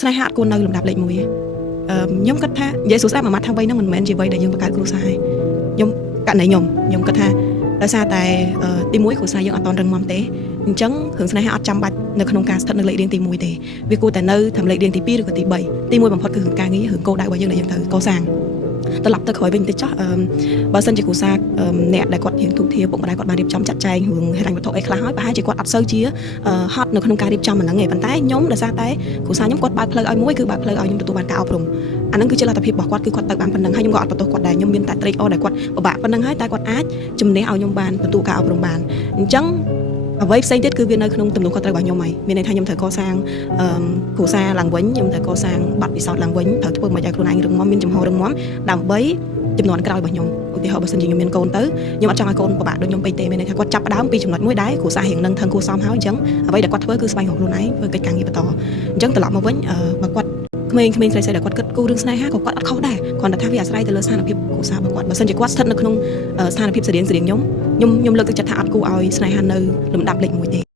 ស្នេហាអត់គួរនៅលំដាប់លេខ1ខ្ញុំគិតថានិយាយសួរស្ដាប់មួយម៉ាត់ថាវ័យហ្នឹងមិនមែនជាវ័យដែលយើងបង្កើតគ្រួសារខ្ញុំករណីខ្ញុំគិតថាដោយសារតែទី1គ្រួសារយើងអត់តន់រឹងមាំទេអញ្ចឹងរឿងស្នេហាអត់ចាំបាច់នៅក្នុងការស្ថិតនៅលេខរៀងទី1ទេវាគួរតែនៅត្រឹមលេខរៀងទី2ឬក៏ទី3ទី1បំផុតគឺរឿងការងាររឿងគោលដៅរបស់យើងដែលយើងត្រូវកសាងត្រឡប់ទៅក្រោយវិញតិចចុះបើសិនជាគ្រូសាអ្នកដែលគាត់រៀងទូធាពុកម្ដាយគាត់បានរៀបចំចាត់ចែងរឿងហិរញ្ញវត្ថុអីខ្លះហើយប្រហែលជាគាត់អត់សូវជាហត់នៅក្នុងការរៀបចំអាហ្នឹងឯងប៉ុន្តែខ្ញុំដោយសារតែគ្រូសាខ្ញុំគាត់បើកផ្លូវឲ្យមួយគឺបើកផ្លូវឲ្យខ្ញុំទទួលបានការអប់រំអាហ្នឹងគឺជាលទ្ធភាពរបស់គាត់គឺគាត់ទៅបានប៉ុណ្្នឹងហើយខ្ញុំក៏អត់បន្ទោសគាត់ដែរខ្ញុំមានតែត្រេកអរដែលគាត់ពិបាកប៉ុណ្្នឹងហើយតែគាត់អាចជំនះឲ្យខ្ញុំបានទទួលការអប់រំបានអញ្ចឹងអ្វីផ្សេងទៀតគឺវានៅក្នុងទំនួលខុសត្រូវរបស់ខ្ញុំហើយមានន័យថាខ្ញុំត្រូវកសាងគ្រួសារឡើងវិញខ្ញុំត្រូវកសាងបទពិសោធន៍ឡើងវិញត្រូវធ្វើមកឲ្យខ្លួនឯងរឹងមាំមានចំហររឹងមាំដើម្បីចំនួនក្រោយរបស់ខ្ញុំឧទាហរណ៍បើសិនជាខ្ញុំមានកូនទៅខ្ញុំអត់ចង់ឲ្យកូនពិបាកដូចខ្ញុំពេកទេមានន័យថាគាត់ចាប់ផ្ដើមពីចំណុចមួយដែរគ្រួសាររៀងនឹងថឹងគួរសមហើយអញ្ចឹងអ្វីដែលគាត់ធ្វើគឺស្វែងរកខ្លួនឯងធ្វើកិច្ចការងារបន្តអញ្ចឹងត្រឡប់មកវិញបើគាត់ក្មេងៗស្រីៗដែលគាត់គិតគូររឿងស្នេហាក៏គាត់អត់ខុសដែរគ្រាន់តែថាវាអាស្រ័យទៅលើស្ថានភាពគ្រួសាររបស់គាត់បើសិនជាគាត់ស្ថិតនៅក្នុងស្ថានភាពស្រៀងខ្ញុំលើកទឹកចិត្តថាអត់គួរឲ្យស្នេហានៅលំដាប់លេខ1ទេ